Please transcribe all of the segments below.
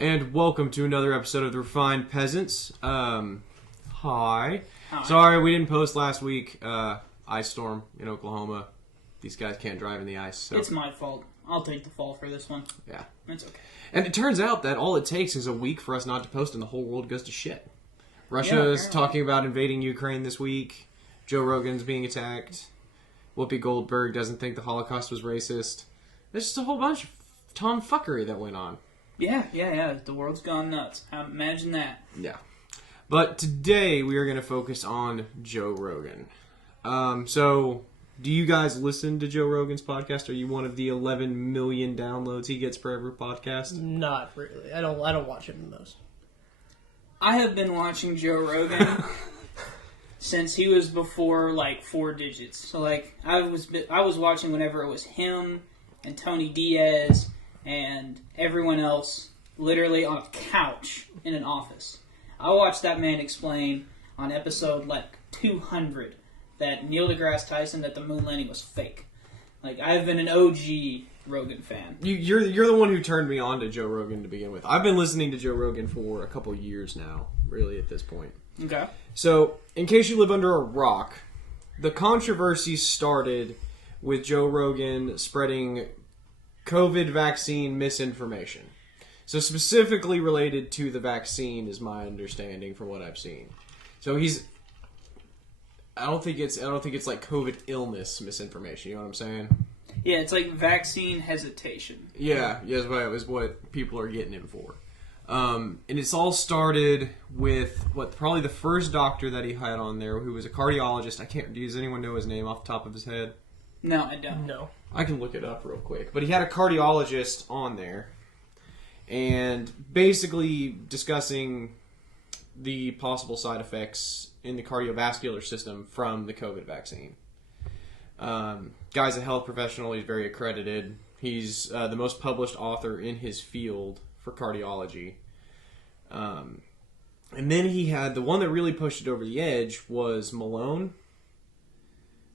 And welcome to another episode of the Refined Peasants. Hi. Sorry, we didn't post last week. Ice storm in Oklahoma. These guys can't drive in the ice. So. It's my fault. I'll take the fall for this one. Yeah. It's okay. And it turns out that all it takes is a week for us not to post and the whole world goes to shit. Russia is talking about invading Ukraine this week. Joe Rogan's being attacked. Whoopi Goldberg doesn't think the Holocaust was racist. There's just a whole bunch of tomfuckery that went on. Yeah. The world's gone nuts. Imagine that. Yeah. But today we are going to focus on Joe Rogan. So, do you guys listen to Joe Rogan's podcast? Are you one of the 11 million downloads he gets per every podcast? Not really. I don't watch him in those. I have been watching Joe Rogan since he was before like 4 digits. So like I was watching whenever it was him and Tony Diaz and everyone else literally on a couch in an office. I watched that man explain on episode like 200 that Neil deGrasse Tyson, that the moon landing was fake. Like, I've been an OG Rogan fan. You're the one who turned me on to Joe Rogan to begin with. I've been listening to Joe Rogan for a couple years now, really, at this point. Okay. So, in case you live under a rock, the controversy started with Joe Rogan spreading COVID vaccine misinformation. So specifically related to the vaccine is my understanding from what I've seen. So I don't think it's like COVID illness misinformation, you know what I'm saying? Yeah, it's like vaccine hesitation. Yeah, is what people are getting him for. And it's all started with probably the first doctor that he had on there, who was a cardiologist. Does anyone know his name off the top of his head? No, I don't. No. I can look it up real quick. But he had a cardiologist on there and basically discussing the possible side effects in the cardiovascular system from the COVID vaccine. Guy's a health professional. He's very accredited. He's the most published author in his field for cardiology. And then he had the one that really pushed it over the edge was Malone.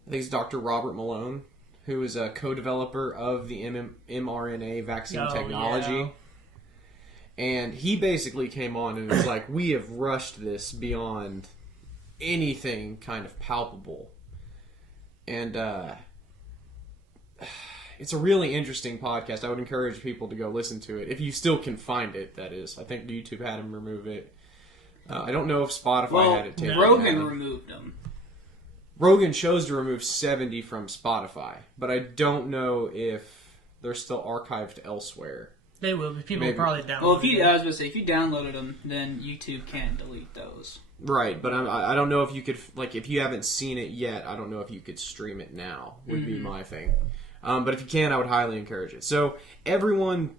I think it's Dr. Robert Malone, who is a co-developer of the mRNA vaccine technology. Yeah. And he basically came on and was like, we have rushed this beyond anything kind of palpable. And it's a really interesting podcast. I would encourage people to go listen to it. If you still can find it, that is. I think YouTube had him remove it. I don't know if Spotify had it taken. Rogan removed them. Rogan chose to remove 70 from Spotify, but I don't know if they're still archived elsewhere. They will. People will probably download them. Well, I was going to say, if you downloaded them, then YouTube can't delete those. Right, but I don't know if you could, like, if you haven't seen it yet, I don't know if you could stream it now, would be my thing. But if you can, I would highly encourage it. So, everyone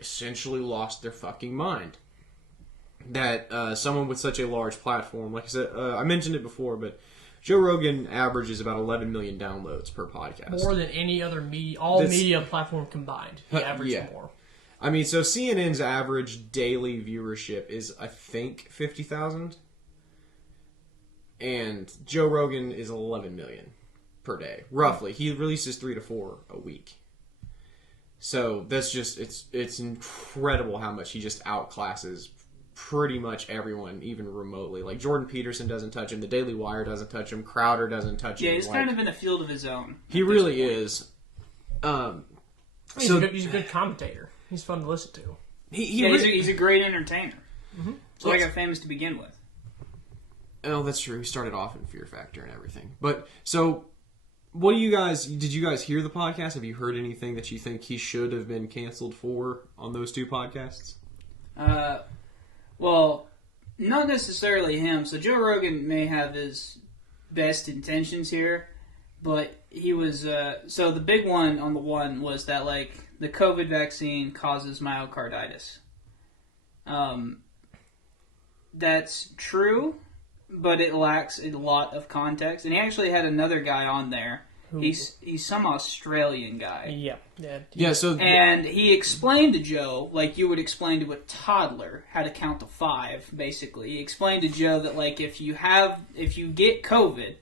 essentially lost their fucking mind. That someone with such a large platform, like I said, I mentioned it before, but Joe Rogan averages about 11 million downloads per podcast. More than any other media platform combined. He averages more. I mean, so CNN's average daily viewership is, I think, 50,000. And Joe Rogan is 11 million per day, roughly. He releases 3 to 4 a week. So that's just, it's incredible how much he just outclasses pretty much everyone, even remotely. Like, Jordan Peterson doesn't touch him. The Daily Wire doesn't touch him. Crowder doesn't touch him. Yeah, he's kind of in a field of his own. He really is. He's a good commentator. He's fun to listen to. He's a great entertainer. Mm-hmm. So I got famous to begin with. Oh, that's true. He started off in Fear Factor and everything. But, so, did you guys hear the podcast? Have you heard anything that you think he should have been canceled for on those 2 podcasts? Well, not necessarily him. So Joe Rogan may have his best intentions here, but he was, so the big one on the one was that, like, the COVID vaccine causes myocarditis. That's true, but it lacks a lot of context. And he actually had another guy on there. He's some Australian guy. Yeah. And he explained to Joe, like you would explain to a toddler, how to count to 5, basically. He explained to Joe that, like, if you get COVID,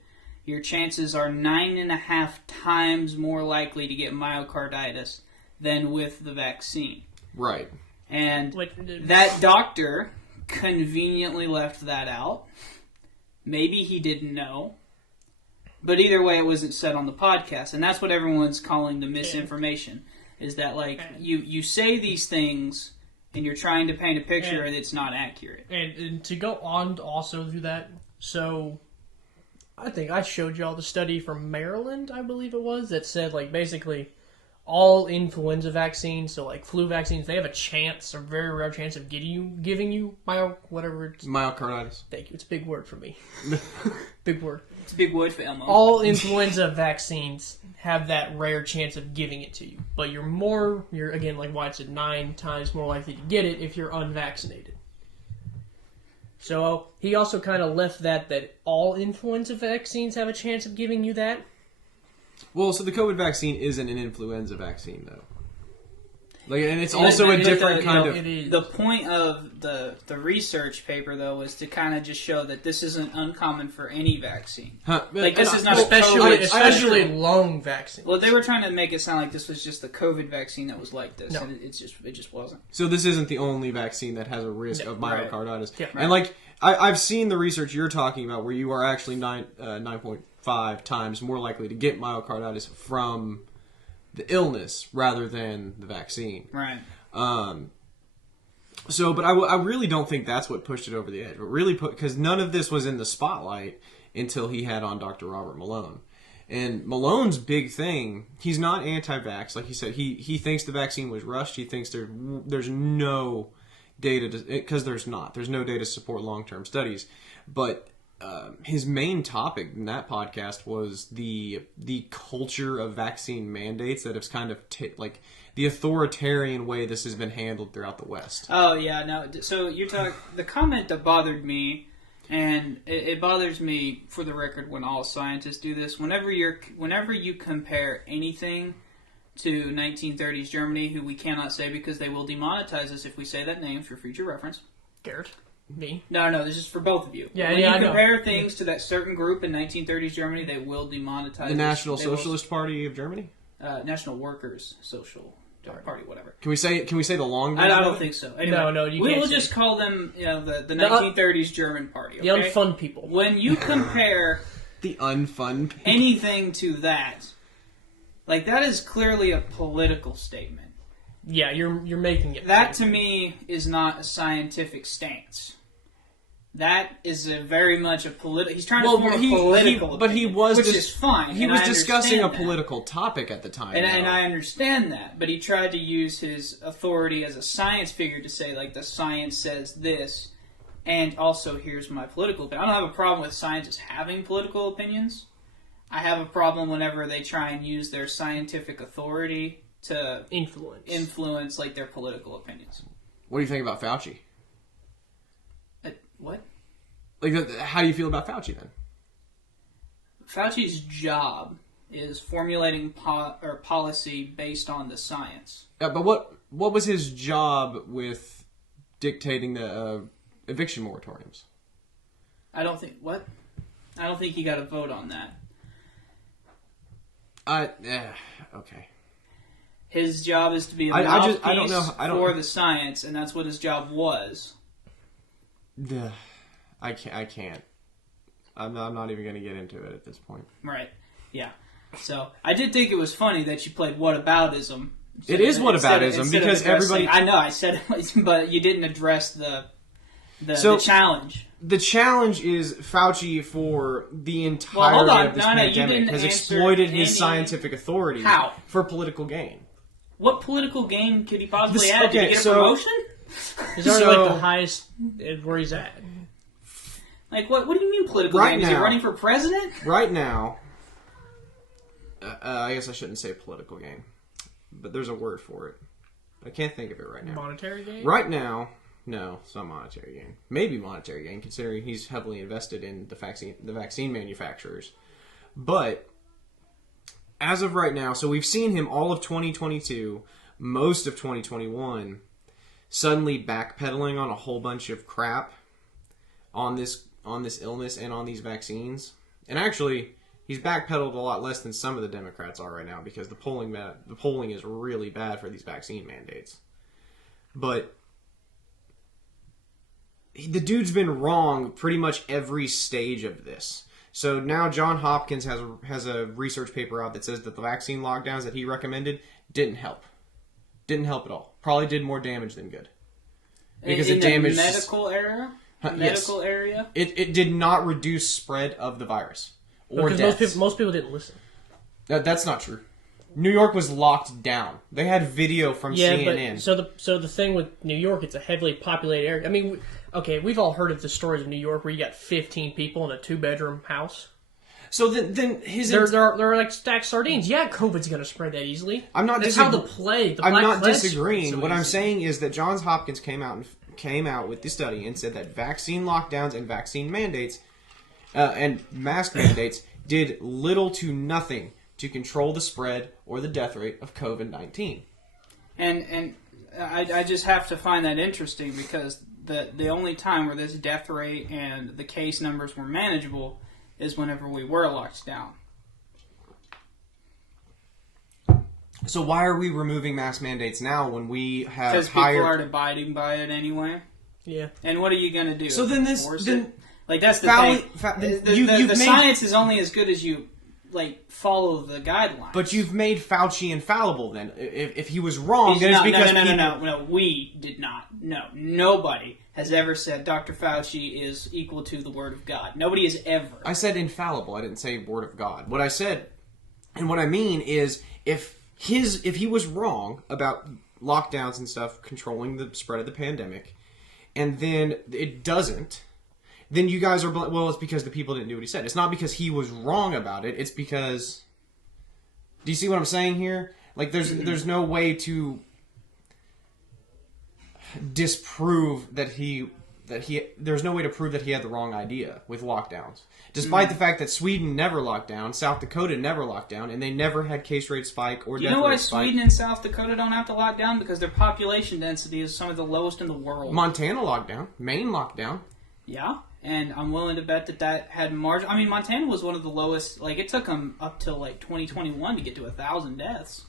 your chances are 9.5 times more likely to get myocarditis than with the vaccine. Right. And Like, that doctor conveniently left that out. Maybe he didn't know. But either way, it wasn't said on the podcast. And that's what everyone's calling the misinformation. Is that, like, you say these things and you're trying to paint a picture and it's not accurate. And to go on also through that, so I think I showed you all the study from Maryland, I believe it was, that said, like, basically all influenza vaccines, so like flu vaccines, they have a very rare chance of giving you myocarditis. Thank you. It's a big word for me. Big word. It's a big word for Elmo. All influenza vaccines have that rare chance of giving it to you, but you're again, like Wyatt said, 9 times more likely to get it if you're unvaccinated. So he also kind of left that all influenza vaccines have a chance of giving you that. Well, so the COVID vaccine isn't an influenza vaccine, though. Like, and it's also a different kind of... The point of the research paper, though, was to kind of just show that this isn't uncommon for any vaccine. Like, this is not especially lung vaccine. Well, they were trying to make it sound like this was just the COVID vaccine that was like this, and it just wasn't. So this isn't the only vaccine that has a risk of myocarditis. Right. And, like, I've seen the research you're talking about where you are actually 9.5 times more likely to get myocarditis from the illness rather than the vaccine. Right. So, but I really don't think that's what pushed it over the edge. But really because none of this was in the spotlight until he had on Dr. Robert Malone. And Malone's big thing, he's not anti-vax. Like he said, he thinks the vaccine was rushed. He thinks there's no data, because there's no data to support long-term studies. But his main topic in that podcast was the culture of vaccine mandates that it's kind of like the authoritarian way this has been handled throughout the West. Oh yeah, no. So you're talking the comment that bothered me, and it bothers me for the record when all scientists do this. Whenever you compare anything to 1930s Germany, who we cannot say because they will demonetize us if we say that name for future reference. Garrett. Me? No, this is for both of you. When you compare things to that certain group in 1930s Germany, they will demonetize the National Socialist Party of Germany? National Workers Social Party, whatever. Can we say the long I don't think so. Anyway, no, you can't. We'll just call them, the 1930s German Party. Okay? The unfun people. When you compare the unfun people. anything to that, like that is clearly a political statement. Yeah, you're making it. That to me is not a scientific stance. That is very much a political. He's trying to form a political, but he was, which is fine. He was discussing a political topic at the time, and I understand that. But he tried to use his authority as a science figure to say, like, the science says this, and also here's my political opinion. I don't have a problem with scientists having political opinions. I have a problem whenever they try and use their scientific authority to influence like their political opinions. What do you think about Fauci? What? Like, how do you feel about Fauci then? Fauci's job is formulating policy based on the science. Yeah, but what was his job with dictating the eviction moratoriums? I don't think he got a vote on that. Okay. His job is to be a mouthpiece for the science, and that's what his job was. I can't. I'm not even going to get into it at this point. Right. Yeah. So I did think it was funny that you played whataboutism. It is whataboutism because everybody. I know I said it, but you didn't address the challenge. The challenge is Fauci for the entirety of this pandemic has exploited his scientific authority for political gain. What political gain could he possibly add? Did he get a promotion? He's already like the highest where he's at. Like, what do you mean political gain? Is he running for president? Right now, I guess I shouldn't say political gain, but there's a word for it. I can't think of it right now. Monetary gain? Right now, no, it's not monetary gain. Maybe monetary gain, considering he's heavily invested in the vaccine manufacturers. But as of right now, so we've seen him all of 2022, most of 2021, suddenly backpedaling on a whole bunch of crap on this illness and on these vaccines. And actually, he's backpedaled a lot less than some of the Democrats are right now because the polling is really bad for these vaccine mandates. but the dude's been wrong pretty much every stage of this. So now John Hopkins has a research paper out that says that the vaccine lockdowns that he recommended didn't help. Didn't help at all. Probably did more damage than good. Because in it damaged the medical area. Medical area. It did not reduce spread of the virus or because deaths. most people didn't listen. That's not true. New York was locked down. They had video from CNN. But so the thing with New York, it's a heavily populated area. I mean, okay, we've all heard of the stories of New York where you got 15 people in a 2-bedroom house. So then they're like stacked sardines. Yeah, COVID's going to spread that easily. I'm not. That's how the plague. I'm not disagreeing. So what I'm saying is that Johns Hopkins came out with the study and said that vaccine lockdowns and vaccine mandates and mask mandates did little to nothing to control the spread or the death rate of COVID-19. And I just have to find that interesting because the only time where this death rate and the case numbers were manageable is whenever we were locked down. So why are we removing mask mandates now when we have because people aren't abiding by it anyway? Yeah. And what are you going to do? So then like that's the thing. The science is only as good as you follow the guidelines. But you've made Fauci infallible. Then, if he was wrong, then it's because no. We did not. No, nobody has ever said Dr. Fauci is equal to the Word of God. Nobody has ever. I said infallible. I didn't say Word of God. What I said, and what I mean is, if he was wrong about lockdowns and stuff controlling the spread of the pandemic, and then it doesn't. Then you guys are, well, it's because the people didn't do what he said. It's not because he was wrong about it. It's because, do you see what I'm saying here? Like, there's no way to disprove there's no way to prove that he had the wrong idea with lockdowns. Despite the fact that Sweden never locked down, South Dakota never locked down, and they never had case rate spike or death rate spike. You know why Sweden and South Dakota don't have to lock down? Because their population density is some of the lowest in the world. Montana locked down. Maine locked down. Yeah. And I'm willing to bet that had margin. I mean, Montana was one of the lowest. Like, it took them up till 2021 to get to 1,000 deaths.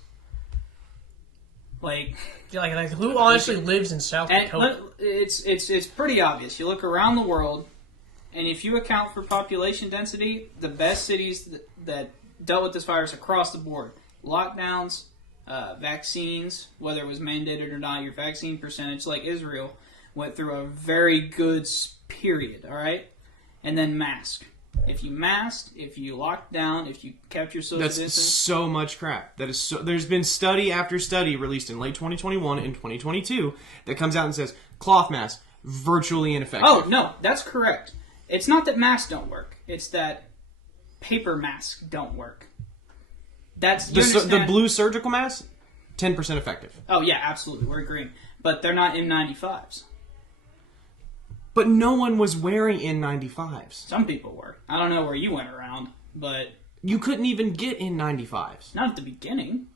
Like who honestly lives in South Dakota? It's pretty obvious. You look around the world, and if you account for population density, the best cities that dealt with this virus across the board, lockdowns, vaccines, whether it was mandated or not, your vaccine percentage, like Israel, went through a very good period, all right? And then mask. If you masked, if you locked down, if you kept your social distance... That's so much crap. That is so... There's been study after study released in late 2021 and 2022 that comes out and says cloth masks, virtually ineffective. Oh, no, that's correct. It's not that masks don't work. It's that paper masks don't work. That's... The blue surgical masks, 10% effective. Oh, yeah, absolutely. We're agreeing. But they're not N95s. But no one was wearing N95s. Some people were. I don't know where you went around, but... You couldn't even get N95s. Not at the beginning.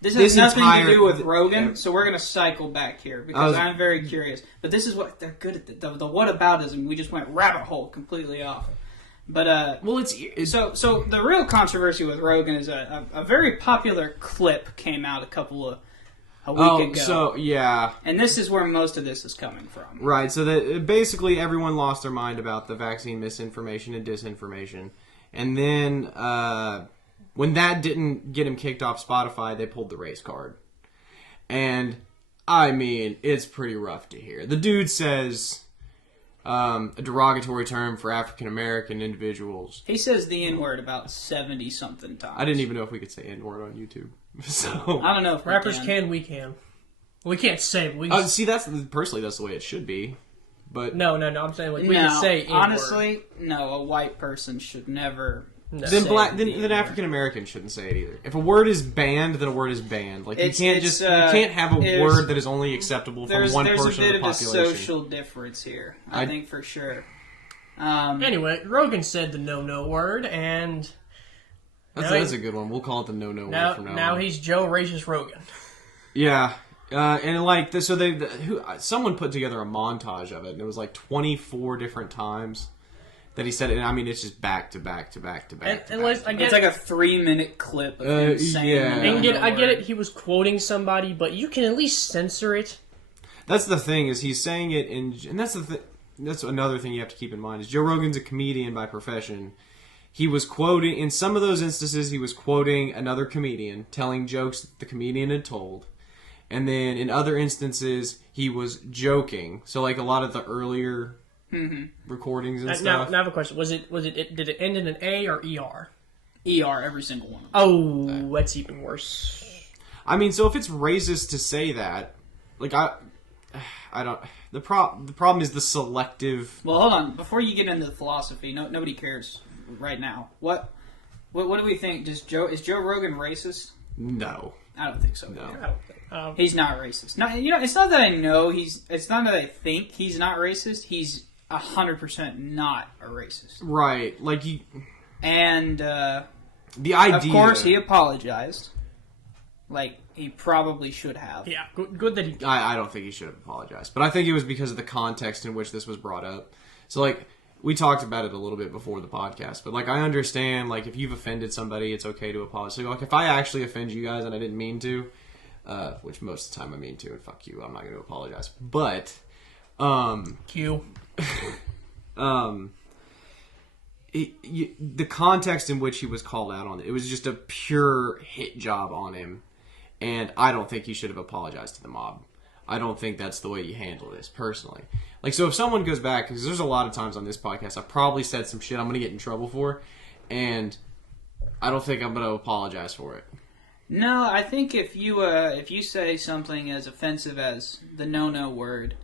This has nothing to do with Rogan, so we're going to cycle back here, because I'm very curious. But this is what... They're good at the whataboutism. We just went rabbit hole completely off. But, well, it's so the real controversy with Rogan is a very popular clip came out a week ago. So, yeah. And this is where most of this is coming from. Right, so that basically everyone lost their mind about the vaccine misinformation and disinformation. And then, when that didn't get him kicked off Spotify, they pulled the race card. And, I mean, it's pretty rough to hear. The dude says a derogatory term for African-American individuals. He says the N-word about 70-something times. I didn't even know if we could say N-word on YouTube. So I don't know if rappers can. We can. We can't say. We see, that's the way it should be. But no. I'm saying we can say N-word. Honestly, no. A white person should never. No. Then African Americans shouldn't say it either. If a word is banned, then a word is banned. Like you can't have a word that is only acceptable from one portion of the population. There's a bit of a social difference here. I think for sure. Anyway, Rogan said the no word, and that's a good one. We'll call it the no word from now on. Now he's Joe Racist Rogan. Yeah. And like this, so someone put together a montage of it, and it was like 24 different times that he said it. And I mean, it's just back to back to back to back. And I get It's like a 3-minute clip of him saying yeah. the I get word. it. He was quoting somebody, but you can at least censor it. That's the thing, is he's saying it and that's the that's another thing you have to keep in mind is Joe Rogan's a comedian by profession. He was quoting, in some of those instances, he was quoting another comedian, telling jokes that the comedian had told. And then in other instances, he was joking. So like a lot of the earlier recordings and Now, stuff. now I have a question. Did it end in an A or ER? ER, every single one. Oh, that's even worse. I mean, so if it's racist to say that, like I don't. The problem is the selective. Well, hold on. Before you get into the philosophy, nobody cares right now. What do we think? Is Joe Rogan racist? No. I don't think so. No. I don't think. He's not racist. No, it's not that I know it's not that I think he's not racist. He's 100% not a racist. Right. Like he. And The idea. of course, he apologized. Like he probably should have. Yeah, good that he. I don't think he should have apologized, but I think it was because of the context in which this was brought up. So like we talked about it a little bit before the podcast, but like I understand, like if you've offended somebody, it's okay to apologize. So like if I actually offend you guys and I didn't mean to, which most of the time I mean to, and fuck you, I'm not going to apologize. But Q. the context in which he was called out on it was just a pure hit job on him, and I don't think he should have apologized to the mob. I don't think that's the way you handle this, personally. Like, so if someone goes back, because there's a lot of times on this podcast I've probably said some shit I'm going to get in trouble for, and I don't think I'm going to apologize for it. No, I think if you say something as offensive as the no word,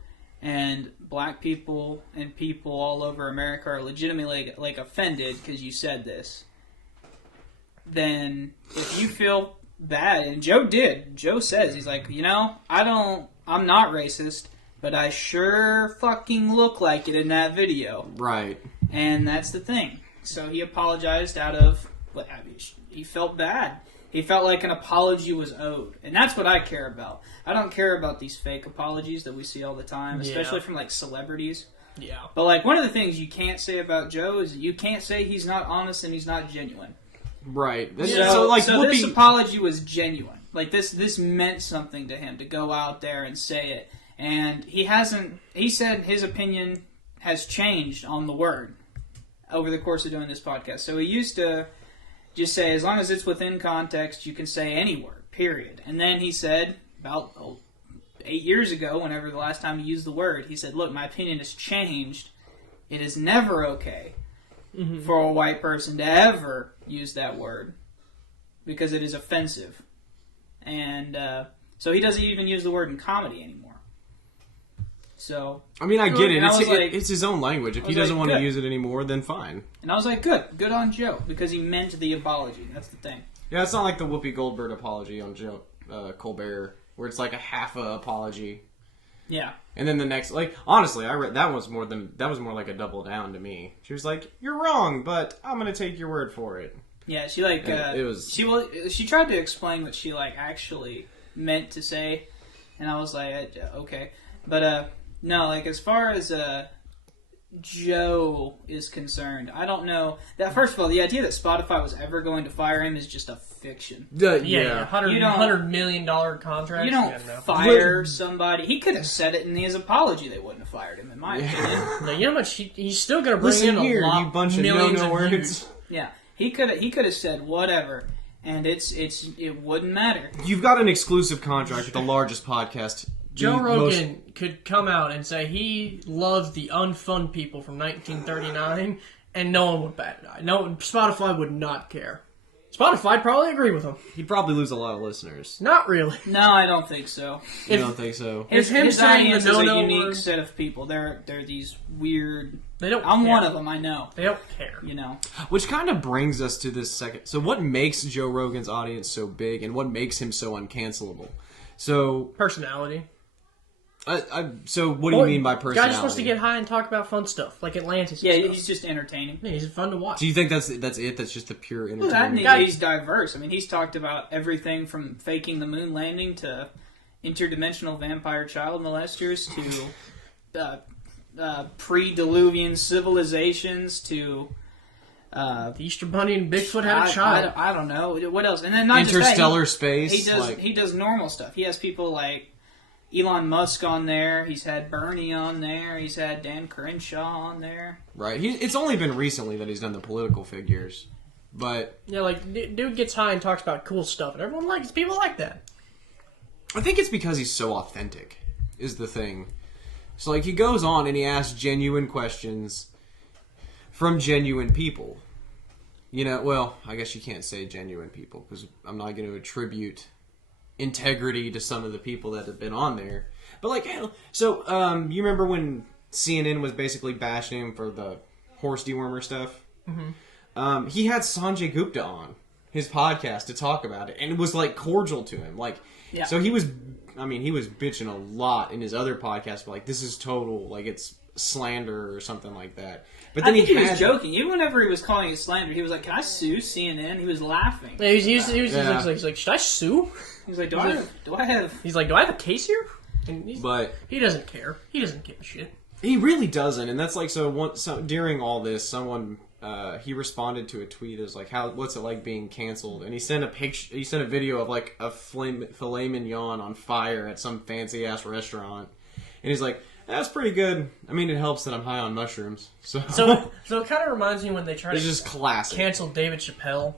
and black people and people all over America are legitimately like offended because you said this, then if you feel bad, and Joe says, he's like, I'm not racist, but I sure fucking look like it in that video. Right. And that's the thing. So he apologized out of, he felt bad. He felt like an apology was owed. And that's what I care about. I don't care about these fake apologies that we see all the time, especially from like celebrities. Yeah. But like one of the things you can't say about Joe is you can't say he's not honest and he's not genuine. Right. So this apology was genuine. Like this meant something to him to go out there and say it. And he said his opinion has changed on the word over the course of doing this podcast. So he used to just say, as long as it's within context, you can say any word, period. And then he said, about 8 years ago, whenever the last time he used the word, he said, look, my opinion has changed. It is never okay for a white person to ever use that word because it is offensive. And so he doesn't even use the word in comedy anymore. So I mean, I get it. And It's his own language. If he doesn't want to use it anymore, then fine. And I was like, good on Joe, because he meant the apology. That's the thing. Yeah, it's not like the Whoopi Goldberg apology on Joe Colbert, where it's like a half a apology. Yeah. And then the next, like, honestly, I read that was more like a double down to me. She was like, "You're wrong, but I'm gonna take your word for it." Yeah, she like she tried to explain what she like actually meant to say, and I was like, okay, but no, like as far as Joe is concerned, I don't know that. First of all, the idea that Spotify was ever going to fire him is just a fiction. Yeah. $100 million contract. You don't fire somebody. He could have said it in his apology. They wouldn't have fired him, in my opinion. No, you know how much he's still going to bring in here, a lot, you bunch of millions no of words. views. Yeah, he could have said whatever, and it wouldn't matter. You've got an exclusive contract with the largest podcast. Joe Rogan could come out and say he loves the unfun people from 1939, and no one would bat an eye. No, Spotify would not care. Spotify'd probably agree with him. He'd probably lose a lot of listeners. Not really. No, I don't think so. You don't think so? His saying audience the is a no-no unique word. set of people. They're these weird. They don't. I'm care. one of them. I know. They don't care. You know. Which kind of brings us to this second. So what makes Joe Rogan's audience so big, and what makes him so uncancelable? So Personality. So what do you mean by personality? Guy just wants to get high and talk about fun stuff, like Atlantis. Yeah, and stuff. he's just entertaining. Yeah, he's fun to watch. Do you think that's it? That's just the pure Well, that and entertainment. he's diverse. I mean, he's talked about everything from faking the moon landing to interdimensional vampire child molesters to pre-Diluvian civilizations to The Easter Bunny and Bigfoot had a child. I don't know what else. And then not interstellar just that, space. He does normal stuff. He has people like Elon Musk on there. He's had Bernie on there. He's had Dan Crenshaw on there. Right. It's only been recently that he's done the political figures, but Yeah, like dude gets high and talks about cool stuff, and everyone likes people like that. I think it's because he's so authentic. Is the thing. So like he goes on and he asks genuine questions from genuine people. You know, well, I guess you can't say genuine people because I'm not going to attribute integrity to some of the people that have been on there. But like, so you remember when CNN was basically bashing him for the horse dewormer stuff? Mm-hmm. He had Sanjay Gupta on his podcast to talk about it, and it was like cordial to him. Like, yeah. So he was bitching a lot in his other podcast, but like, this is total, like it's slander or something like that. But then I think he was joking. Even whenever he was calling it slander, he was like, "Can I sue CNN?" He was laughing. Yeah, he's like, "Should I sue?" He's like, "Do I have?" He's like, "Do I have a case here?" And but he doesn't care. He doesn't give a shit. He really doesn't, and that's like so during all this, someone he responded to a tweet as like, what's it like being canceled? And he sent a picture. He sent a video of like a filet mignon on fire at some fancy ass restaurant, and he's like, "That's pretty good. I mean, it helps that I'm high on mushrooms." So it kind of reminds me when they try it's to just classic. cancel David Chappelle,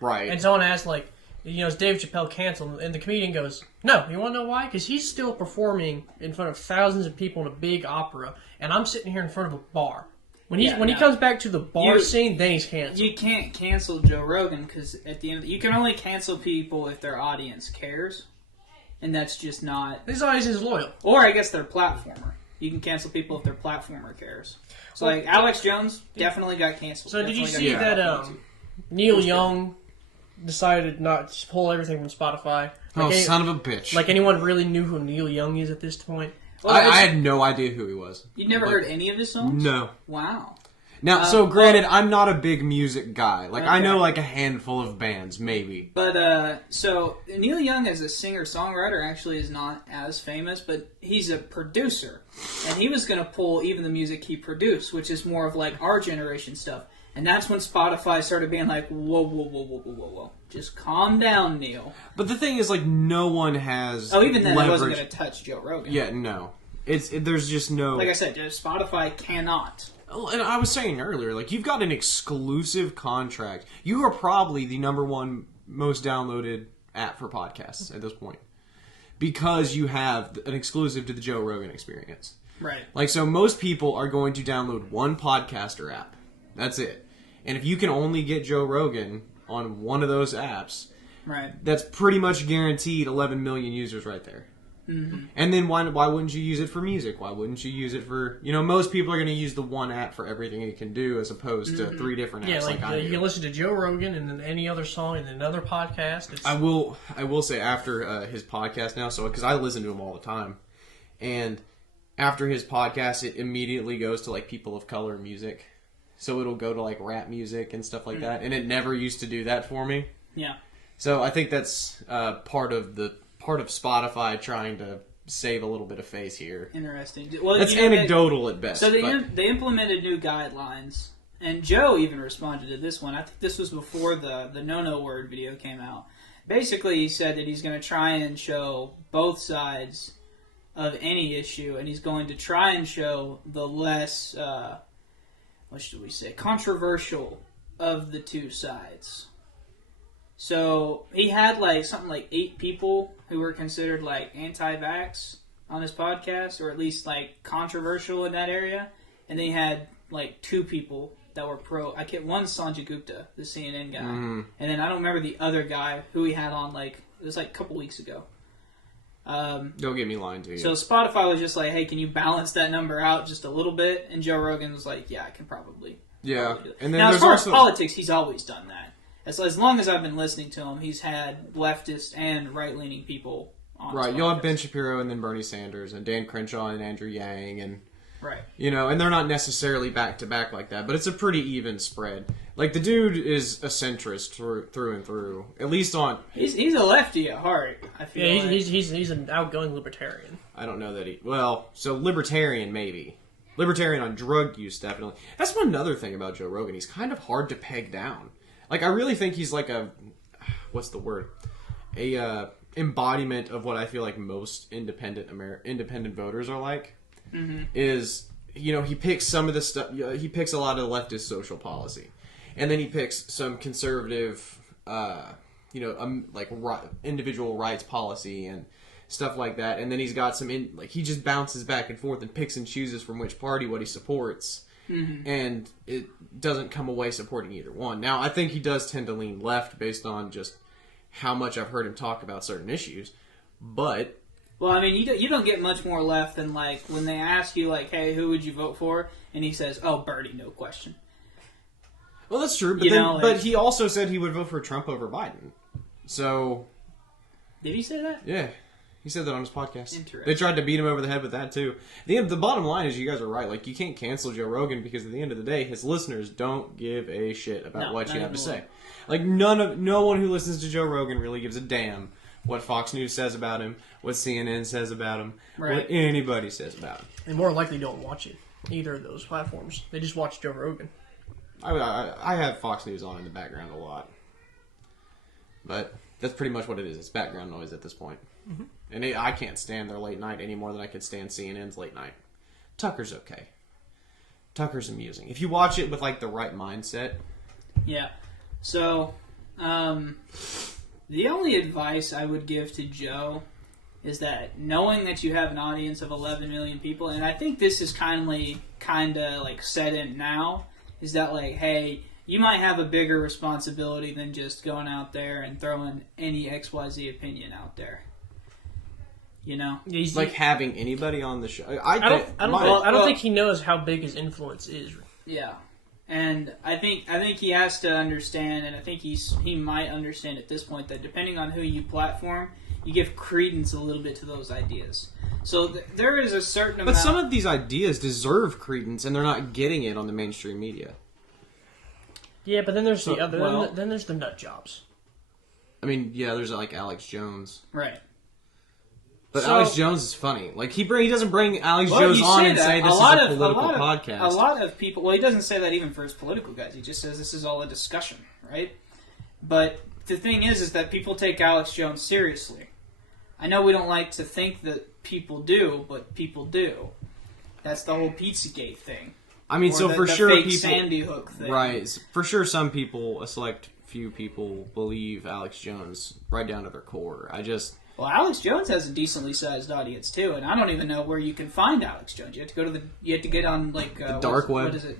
Right? and someone asked like, is David Chappelle canceled? And the comedian goes, "No, you want to know why? Because he's still performing in front of thousands of people in a big opera, and I'm sitting here in front of a bar. When he comes back to the bar scene, then he's canceled." You can't cancel Joe Rogan because at the end, you can only cancel people if their audience cares, and that's just not. His audience is loyal, or I guess their platformer. You can cancel people if their platformer cares. So like Alex Jones definitely got canceled. So did you see that Neil Young decided not to pull everything from Spotify? Like son of a bitch! Like anyone really knew who Neil Young is at this point? Well, I had no idea who he was. You'd never heard any of his songs? No. Wow. Now, so granted, I'm not a big music guy. Like, I know like a handful of bands, maybe. But, so, Neil Young as a singer-songwriter actually is not as famous, but he's a producer. And he was going to pull even the music he produced, which is more of like our generation stuff. And that's when Spotify started being like, whoa. Just calm down, Neil. But the thing is, like, no one has even then, leverage. I wasn't going to touch Joe Rogan. Yeah, no. There's just no... Like I said, Spotify cannot. And I was saying earlier, like, you've got an exclusive contract. You are probably the #1 most downloaded app for podcasts at this point. Because you have an exclusive to the Joe Rogan experience. Right. Like, so most people are going to download one podcaster app. That's it. And if you can only get Joe Rogan on one of those apps, right, that's pretty much guaranteed 11 million users right there. Mm-hmm. And then why wouldn't you use it for music? Why wouldn't you use it for... most people are going to use the one app for everything it can do as opposed to 3 different apps. Yeah, like I do. you can listen to Joe Rogan and then any other song and another podcast. I will say after his podcast now, so because I listen to him all the time, and after his podcast, it immediately goes to like people of color music. So it'll go to like rap music and stuff like that, and it never used to do that for me. Yeah. So I think that's part of Spotify trying to save a little bit of face here. Interesting. Well, that's anecdotal at best. So they implemented new guidelines, and Joe even responded to this one. I think this was before the no word video came out. Basically, he said that he's going to try and show both sides of any issue, and he's going to try and show the less, what should we say, controversial of the two sides. So he had like something like 8 people who were considered like anti-vax on his podcast, or at least like controversial in that area, and then he had like 2 people that were pro. One Sanjay Gupta, the CNN guy, and then I don't remember the other guy who he had on like it was like a couple weeks ago. Don't get me lying to you. So Spotify was just like, "Hey, can you balance that number out just a little bit?" And Joe Rogan was like, "Yeah, I can probably." Yeah, do it. and then now, there's as far also as politics, he's always done that. As long as I've been listening to him, he's had leftist and right-leaning people on. Right, you'll have Ben Shapiro and then Bernie Sanders and Dan Crenshaw and Andrew Yang and right, and they're not necessarily back to back like that, but it's a pretty even spread. Like the dude is a centrist through and through, at least on. He's a lefty at heart. I feel. Yeah, like. he's an outgoing libertarian. I don't know that he. Well, so libertarian maybe. Libertarian on drug use, definitely. That's another thing about Joe Rogan. He's kind of hard to peg down. Like, I really think he's like a... What's the word? Embodiment of what I feel like most independent voters are like. Mm-hmm. Is, you know, he picks some of the stuff... He picks a lot of the leftist social policy. And then he picks some conservative, individual rights policy and stuff like that. And then he's got he just bounces back and forth and picks and chooses from which party what he supports. Mm-hmm. And it doesn't come away supporting either one. Now, I think he does tend to lean left based on just how much I've heard him talk about certain issues. But... Well, I mean, you don't get much more left than, like, when they ask you, like, hey, who would you vote for? And he says, oh, Bernie, no question. Well, that's true, but he also said he would vote for Trump over Biden. So... Did he say that? Yeah. He said that on his podcast. Interesting. They tried to beat him over the head with that, too. The bottom line is, you guys are right. Like, you can't cancel Joe Rogan because at the end of the day, his listeners don't give a shit about what you have to say. Like, no one who listens to Joe Rogan really gives a damn what Fox News says about him, what CNN says about him, what anybody says about him. They more likely don't watch it, either of those platforms. They just watch Joe Rogan. I have Fox News on in the background a lot. But that's pretty much what it is. It's background noise at this point. Mm-hmm. And I can't stand their late night any more than I can stand CNN's late night. Tucker's okay. Tucker's amusing. If you watch it with, like, the right mindset. Yeah. So, the only advice I would give to Joe is that knowing that you have an audience of 11 million people, and I think this is kind of like set in now, is that, like, hey, you might have a bigger responsibility than just going out there and throwing any XYZ opinion out there. You know? Like having anybody on the show. I don't think he knows how big his influence is. Yeah. And I think he has to understand, and I think he might understand at this point, that depending on who you platform, you give credence a little bit to those ideas. So there is a certain amount... But some of these ideas deserve credence, and they're not getting it on the mainstream media. Yeah, but then there's the other. Then there's the nut jobs. I mean, yeah, there's like Alex Jones. Right. But Alex Jones is funny. Like, he doesn't bring Alex Jones on and say this is a political podcast. A lot of people... Well, he doesn't say that even for his political guys. He just says this is all a discussion, right? But the thing is that people take Alex Jones seriously. I know we don't like to think that people do, but people do. That's the whole Pizzagate thing. I mean, so for sure fake people... Sandy Hook thing. Right. For sure some people, a select few people, believe Alex Jones right down to their core. Well, Alex Jones has a decently sized audience too, and I don't even know where you can find Alex Jones. You have to go to you have to get on like the dark web. What is it?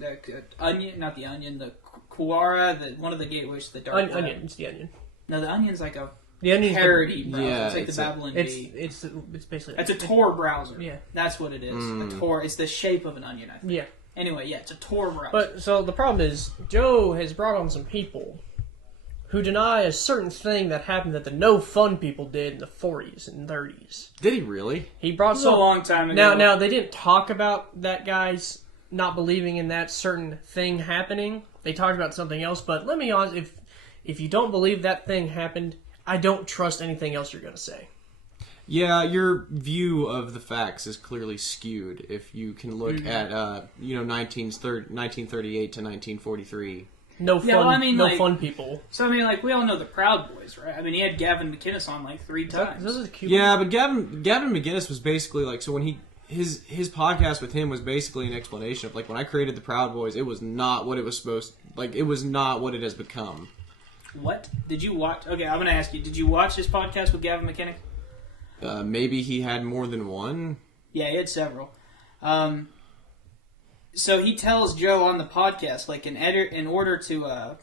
Onion, not the Onion. The Quora, one of the gateways to the dark web. Onion, it's the Onion. No, the Onion's like a parody browser. Yeah, it's like the Babylon Bee. It's basically it's a Tor browser. Yeah, that's what it is. A Tor. It's the shape of an onion, I think. Yeah. Anyway, yeah, it's a Tor browser. But so the problem is, Joe has brought on some people who deny a certain thing that happened that the no fun people did in the 40s and 30s. Did he really? He brought some a long time ago. Now they didn't talk about that guy's not believing in that certain thing happening. They talked about something else. But let me be honest, if you don't believe that thing happened, I don't trust anything else you're going to say. Yeah, your view of the facts is clearly skewed if you can look at 1938 to 1943. No fun people. So, I mean, like, we all know the Proud Boys, right? I mean, he had Gavin McInnes on, like, 3 times. Yeah, but Gavin McInnes was basically, like, so when his podcast with him was basically an explanation of, like, when I created the Proud Boys, it was not what it was supposed... Like, it was not what it has become. What? Did you watch... Okay, I'm going to ask you, did you watch his podcast with Gavin McInnes? Maybe he had more than one. Yeah, he had several. So he tells Joe on the podcast, like, in order to,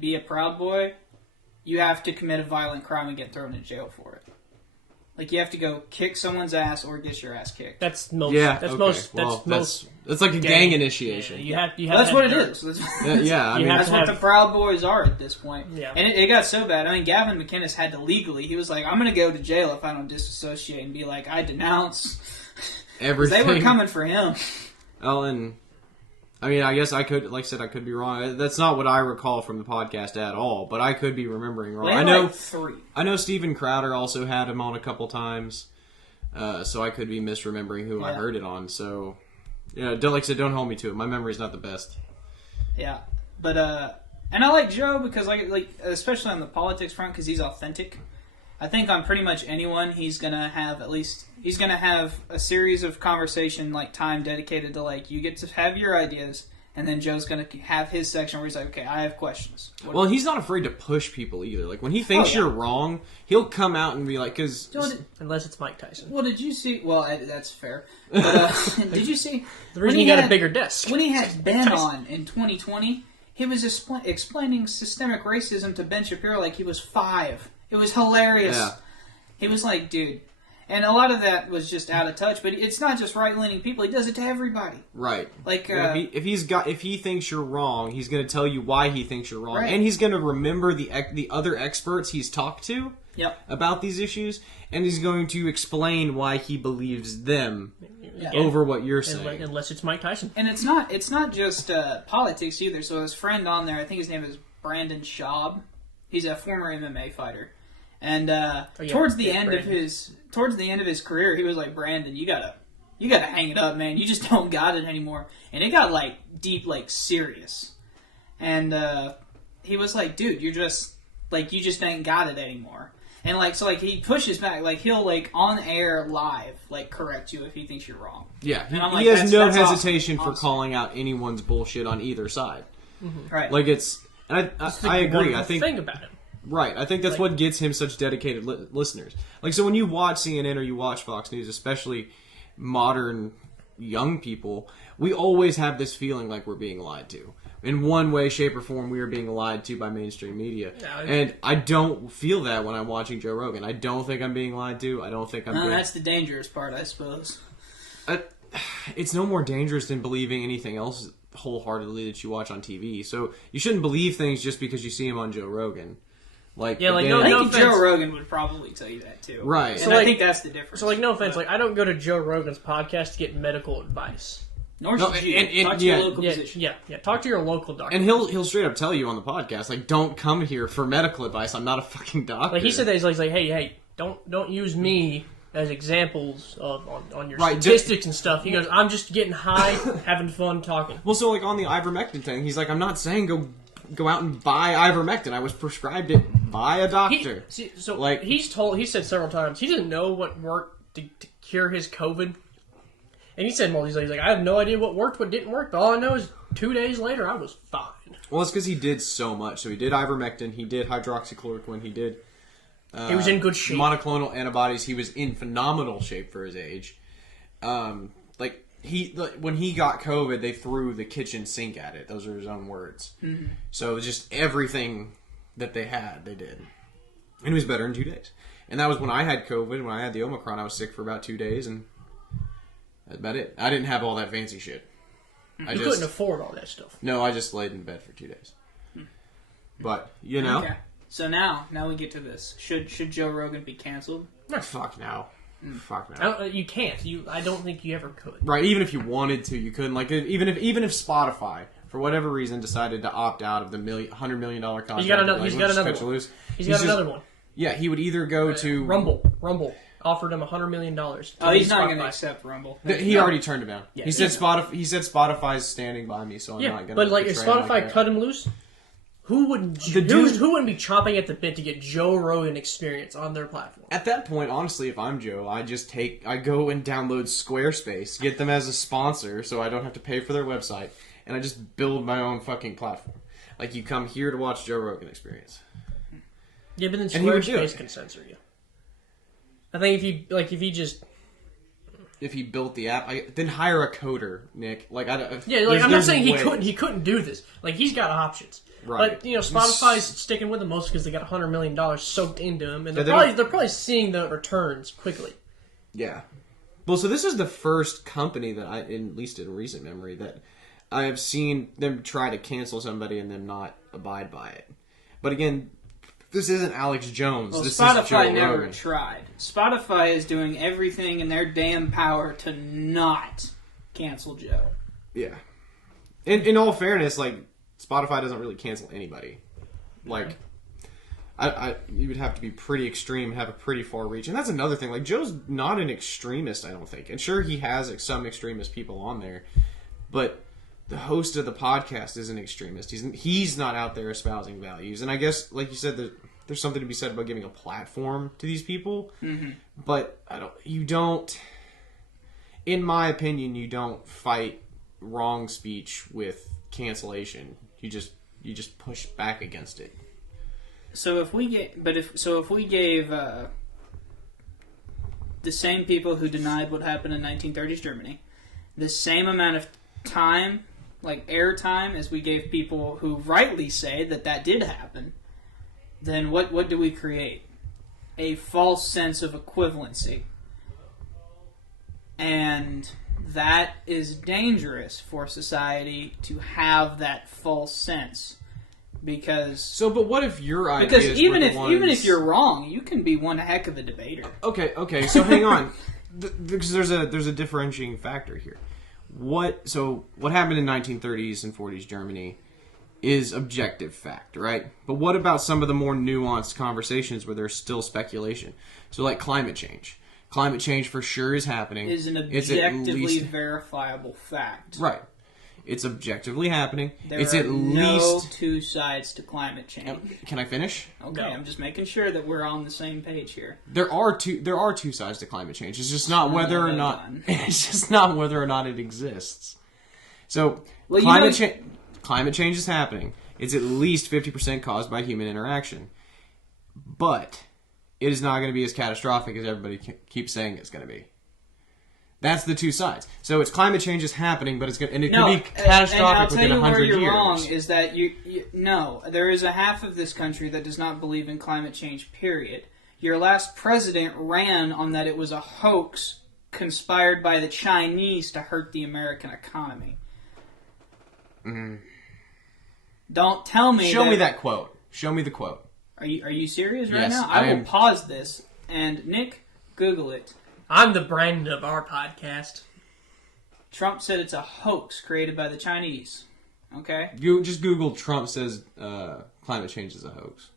be a Proud Boy, you have to commit a violent crime and get thrown in jail for it. Like, you have to go kick someone's ass or get your ass kicked. That's most. Yeah, that's okay. most. That's like a gang initiation. Yeah, you have that's what it is. That's what the Proud Boys are at this point. Yeah. And it got so bad. I mean, Gavin McInnes had to legally. He was like, "I'm going to go to jail if I don't disassociate and be like, I denounce." Everything. They were coming for him. Oh, and I mean, I guess I could, like I said, I could be wrong. That's not what I recall from the podcast at all, but I could be remembering wrong. I know 3. I know Steven Crowder also had him on a couple times, so I could be misremembering who I heard it on. So, don't like I said, don't hold me to it. My memory's not the best. Yeah, but and I like Joe because like especially on the politics front because he's authentic. I think on pretty much anyone he's gonna have a series of conversation like time dedicated to like you get to have your ideas. And then Joe's going to have his section where he's like, okay, I have questions. Well, he's not afraid to push people either. Like, when he thinks you're wrong, he'll come out and be like, because... Unless it's Mike Tyson. Well, did you see... Well, that's fair. But, did you see... The reason he got a bigger desk. When he had Ben on in 2020, he was explaining systemic racism to Ben Shapiro like he was 5. It was hilarious. Yeah. He was like, dude... And a lot of that was just out of touch, but it's not just right-leaning people. He does it to everybody. Right. Like if he thinks you're wrong, he's going to tell you why he thinks you're wrong, right. And he's going to remember the other experts he's talked to about these issues, and he's going to explain why he believes them over what you're saying. Unless it's Mike Tyson. And it's not just politics either. So his friend on there, I think his name is Brandon Schaub. He's a former MMA fighter. And towards the end of his career, he was like, Brandon, you gotta hang it up, man. You just don't got it anymore. And it got like deep, like serious. And he was like, dude, you just ain't got it anymore. And like so, like he pushes back, like he'll like on air live, like correct you if he thinks you're wrong. Yeah, like, he has no hesitation awesome. for calling out anyone's bullshit on either side. Mm-hmm. Right? Like it's, and I agree. I think thing about it. Right, I think that's what gets him such dedicated listeners. Like, so when you watch CNN or you watch Fox News, especially modern young people, we always have this feeling like we're being lied to. In one way, shape, or form, we are being lied to by mainstream media. And I don't feel that when I'm watching Joe Rogan. I don't think I'm being lied to. I don't think I'm being... That's the dangerous part, I suppose. It's no more dangerous than believing anything else wholeheartedly that you watch on TV. So you shouldn't believe things just because you see them on Joe Rogan. Like, yeah, like again, I think Joe Rogan would probably tell you that too. Right. And so I think that's the difference. So, like, no offense, like, I don't go to Joe Rogan's podcast to get medical advice. Nor should you. Talk to your local physician. Yeah. Talk to your local doctor. And he'll straight up tell you on the podcast, like, don't come here for medical advice. I'm not a fucking doctor. Like, he said that he's like, hey, don't use me as examples on your right, statistics and stuff. He goes, I'm just getting high, having fun talking. Well, so like on the ivermectin thing, he's like, I'm not saying go out and buy ivermectin. I was prescribed it by a doctor. He said several times he doesn't know what worked to cure his COVID. And he said, he's like, I have no idea what worked, what didn't work, but all I know is 2 days later I was fine. Well, it's because he did so much. So he did ivermectin, he did hydroxychloroquine, he did he was in good shape. Monoclonal antibodies. He was in phenomenal shape for his age. When he got COVID, they threw the kitchen sink at it. Those are his own words. Mm-hmm. So it was just everything that they had, they did. And he was better in 2 days. And that was when I had COVID. When I had the Omicron, I was sick for about 2 days, and that's about it. I didn't have all that fancy shit. You couldn't afford all that stuff. No, I just laid in bed for 2 days. But, you know. Okay. So now we get to this. Should Joe Rogan be canceled? Fuck no. Fuck no. You can't. I don't think you ever could. Right, even if you wanted to, you couldn't. Like, even if Spotify, for whatever reason, decided to opt out of the $100 million contract, he's got another one. Yeah, he would either go to Rumble offered him $100 million. He's not going to accept Rumble. He already turned it down. Yeah, he said Spotify's standing by me, so I'm not going to. But like, if Spotify cut him loose, who wouldn't be chomping at the bit to get Joe Rogan experience on their platform? At that point, honestly, if I'm Joe, I go and download Squarespace, get them as a sponsor, so I don't have to pay for their website, and I just build my own fucking platform. Like, you come here to watch Joe Rogan experience. Yeah, but then Squarespace can censor you. I think if he built the app, then hire a coder, Nick. Like, I'm not saying he couldn't do this. Like, he's got options. Right. But Spotify's sticking with him most because they got $100 million soaked into him, and they're probably seeing the returns quickly. Yeah. Well, so this is the first company that at least in recent memory, that I have seen them try to cancel somebody and them not abide by it. But again, this isn't Alex Jones. Well, this Spotify is Joe never Rogan. tried. Spotify is doing everything in their damn power to not cancel Joe. Yeah. In all fairness, like, Spotify doesn't really cancel anybody. Like, You would have to be pretty extreme, have a pretty far reach, and that's another thing. Like Joe's not an extremist, I don't think, and sure he has some extremist people on there, but the host of the podcast is an extremist. He's not out there espousing values, and I guess, like you said, there's something to be said about giving a platform to these people. Mm-hmm. But you don't. In my opinion, you don't fight wrong speech with cancellation. You just push back against it. So if we gave the same people who denied what happened in 1930s Germany the same amount of time, like airtime, as we gave people who rightly say that did happen, then what do we create? A false sense of equivalency. And that is dangerous for society to have that false sense. Because but what if your ideas even if you're wrong, you can be one heck of a debater. Okay, so hang on. Because there's a differentiating factor here. What happened in 1930s and 40s Germany is objective fact, right? But what about some of the more nuanced conversations where there's still speculation? So like climate change. Climate change for sure is happening. Is an objectively verifiable fact. Right. It's objectively happening. There it's are at no least two sides to climate change. Can I finish? Okay, No. I'm just making sure that we're on the same page here. There are two sides to climate change. It's just not whether or not done. it's just not whether or not it exists. So Well, climate change is happening. It's at least 50% caused by human interaction. But it is not going to be as catastrophic as everybody keeps saying it's going to be. That's the two sides. So it's climate change is happening, but it could be catastrophic within 100 years. And I'll tell you where you're wrong is that no, there is a half of this country that does not believe in climate change, period. Your last president ran on that it was a hoax conspired by the Chinese to hurt the American economy. Mm-hmm. Don't tell me Show me that quote. Show me the quote. Are you serious right Yes, now? I I will am. pause this, and Nick, Google it. I'm the Brandon of our podcast. Trump said it's a hoax created by the Chinese. Okay? You just Google Trump says climate change is a hoax.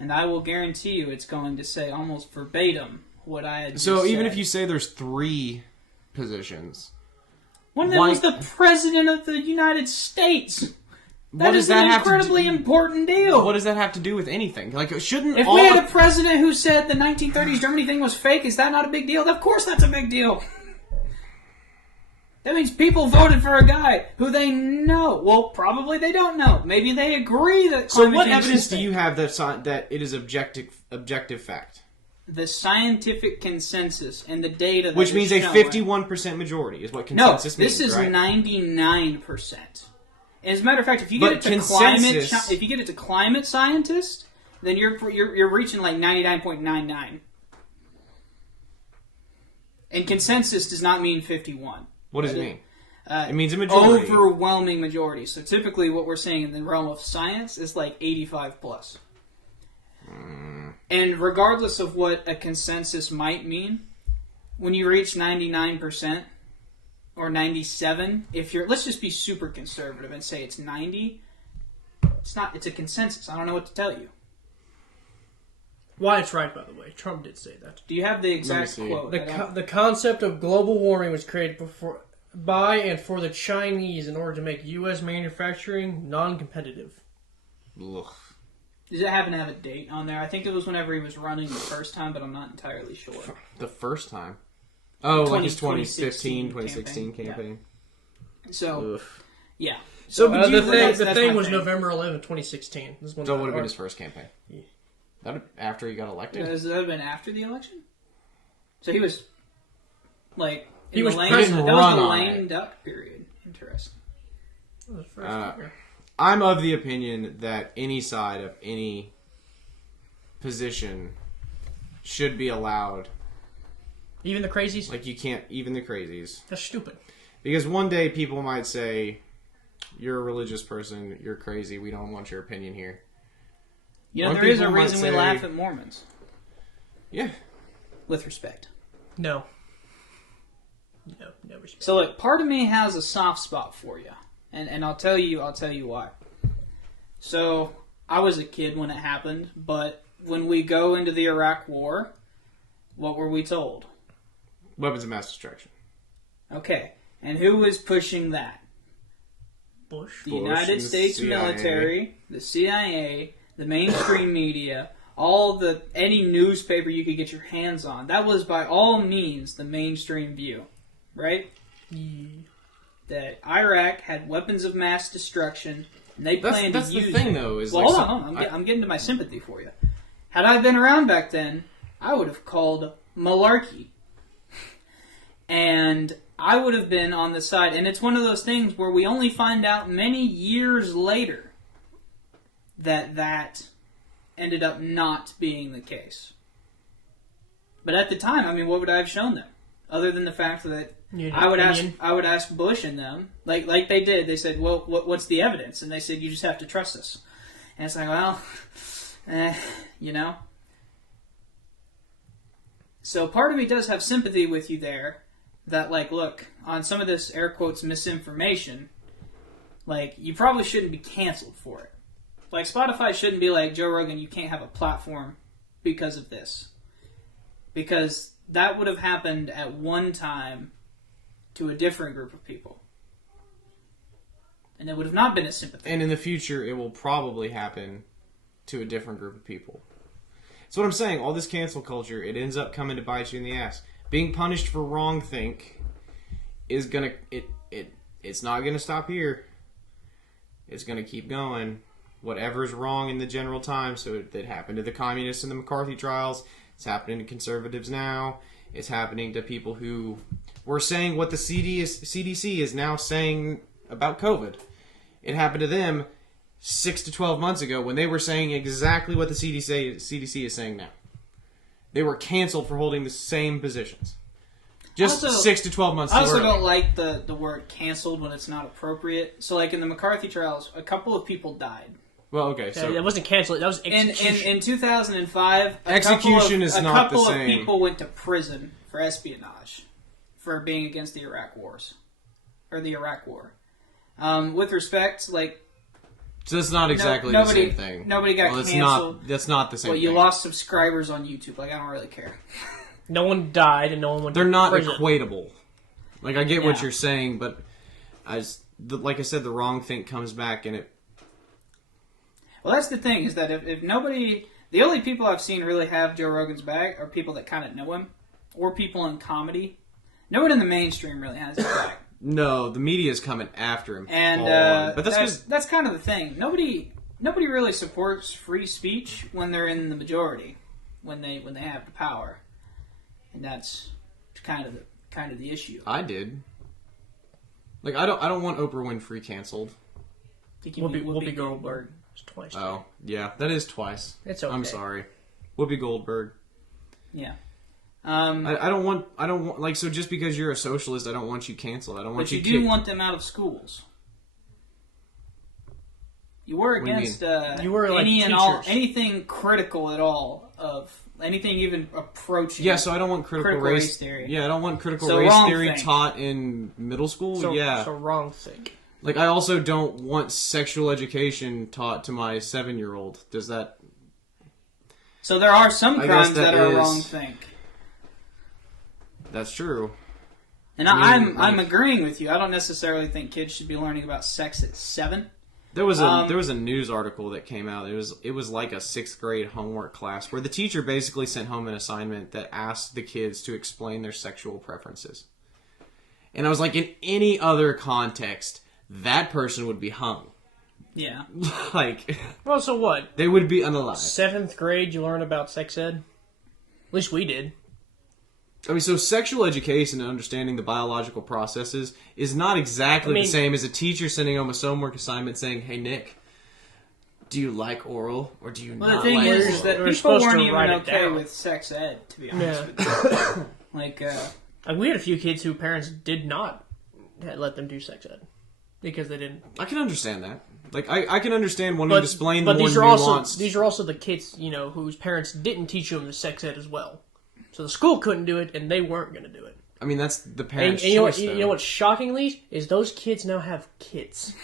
And I will guarantee you it's going to say almost verbatim what I had just So even said. if you say there's three positions, One of them was the President of the United States. That is an incredibly important deal. What does that have to do with anything? Like, shouldn't If we had a president who said the 1930s Germany thing was fake, is that not a big deal? Of course that's a big deal. That means people voted for a guy who they know. Well, probably they don't know. Maybe they agree that So climate what change evidence is do fake. you have that it is objective fact? The scientific consensus and the data that Which is means a showing- 51% majority is what consensus means, this is right? 99%. As a matter of fact, if you get it to climate scientists, then you're reaching like 99.99. And consensus does not mean 51. What does it mean? It means a majority. Overwhelming majority. So typically, what we're seeing in the realm of science is like 85 plus. And regardless of what a consensus might mean, when you reach 99%. Or 97, let's just be super conservative and say it's 90, it's a consensus. I don't know what to tell you. Wyatt's right, by the way. Trump did say that. Do you have the exact quote? The concept of global warming was created by and for the Chinese in order to make U.S. manufacturing non-competitive. Ugh. Does it happen to have a date on there? I think it was whenever he was running the first time, but I'm not entirely sure. The first time? Oh, like his 2016 2016 campaign. Yeah. So, Oof. yeah. So that's the thing my was thing. November 11, 2016. This one So it would have been his first campaign. Yeah. That after he got elected? Has that been after the election? So he was, like, He was president. That was the Run on lame it. duck period. Interesting. I'm of the opinion that any side of any position should be allowed. Even the crazies? Like, you can't, even the crazies. That's stupid. Because one day people might say, you're a religious person, you're crazy, we don't want your opinion here. You know, One there is a people might reason we say- laugh at Mormons. Yeah. With respect. No, respect. So look, part of me has a soft spot for you. And I'll tell you why. So, I was a kid when it happened, but when we go into the Iraq War, what were we told? Weapons of mass destruction. Okay, and who was pushing that? Bush. The United States military, the CIA, the mainstream media, any newspaper you could get your hands on. That was by all means the mainstream view, right? Yeah. That Iraq had weapons of mass destruction, and they planned to use it. That's the thing, though. Is hold on. I'm getting to my sympathy for you. Had I been around back then, I would have called malarkey. And I would have been on the side. And it's one of those things where we only find out many years later that ended up not being the case. But at the time, I mean, what would I have shown them? Other than the fact that I would ask Bush and them, like they did. They said, well, what's the evidence? And they said, you just have to trust us. And it's like, well, you know. So part of me does have sympathy with you there. That, like, look, on some of this, air quotes, misinformation, like, you probably shouldn't be canceled for it. Like, Spotify shouldn't be like, Joe Rogan, you can't have a platform because of this. Because that would have happened at one time to a different group of people. And it would have not been a sympathy. And in the future, it will probably happen to a different group of people. That's what I'm saying. All this cancel culture, it ends up coming to bite you in the ass. Being punished for wrongthink is gonna it's not gonna stop here. It's gonna keep going. Whatever's wrong in the general time. So it happened to the communists in the McCarthy trials. It's happening to conservatives now. It's happening to people who were saying what the CDC is now saying about COVID. It happened to them 6 to 12 months ago when they were saying exactly what the CDC is saying now. They were canceled for holding the same positions. Just also, 6 to 12 months. I also don't like the word canceled when it's not appropriate. So, like in the McCarthy trials, a couple of people died. Well, okay, so that wasn't canceled. That was execution. In 2005, execution is not the same. A couple of people went to prison for espionage for being against the Iraq wars or the Iraq War. With respect, like. So that's not exactly the same thing. Nobody got canceled. That's not the same thing. You lost subscribers on YouTube. Like, I don't really care. No one died and no one went to prison. They're not prison. Equatable. Like, I get what you're saying, but like I said, the wrong thing comes back and it... Well, that's the thing, is that if nobody... The only people I've seen really have Joe Rogan's back are people that kind of know him, or people in comedy. No one in the mainstream really has his back. No, the media is coming after him. And but that's kind of the thing. Nobody really supports free speech when they're in the majority, when they have the power, and that's kind of the issue. I did. Like, I don't want Oprah Winfrey canceled. Whoopi Goldberg. It's twice. Oh, yeah, that is twice. It's okay. I'm sorry, Whoopi Goldberg. Yeah. I don't want like, so just because you're a socialist, I don't want you canceled. I don't want you. But you do want them out of schools. You were against you were like any teachers. and all, anything critical at all of anything even approaching. Yeah, so I don't want critical race theory. Yeah, I don't want critical race theory taught in middle school. So wrong thing. Like, I also don't want sexual education taught to my 7-year-old. Does that? So there are some crimes that are wrong think. That's true. And I'm agreeing with you. I don't necessarily think kids should be learning about sex at 7. There was a news article that came out. It was like a 6th grade homework class where the teacher basically sent home an assignment that asked the kids to explain their sexual preferences. And I was like, in any other context, that person would be hung. Yeah. Like. Well, so what? They would be unalive. 7th grade, you learn about sex ed? At least we did. I mean, so sexual education and understanding the biological processes is not exactly the same as a teacher sending home a homework assignment saying, "Hey, Nick, do you like oral or do you not like oral?" The thing is that people weren't even okay with sex ed, to be honest with you. Like, we had a few kids whose parents did not let them do sex ed because they didn't. I can understand that. Like, I can understand wanting to explain the more nuanced. But these are also the kids, whose parents didn't teach them the sex ed as well. So the school couldn't do it, and they weren't going to do it. I mean, that's the parents' and choice, you know what? Shockingly, is those kids now have kids.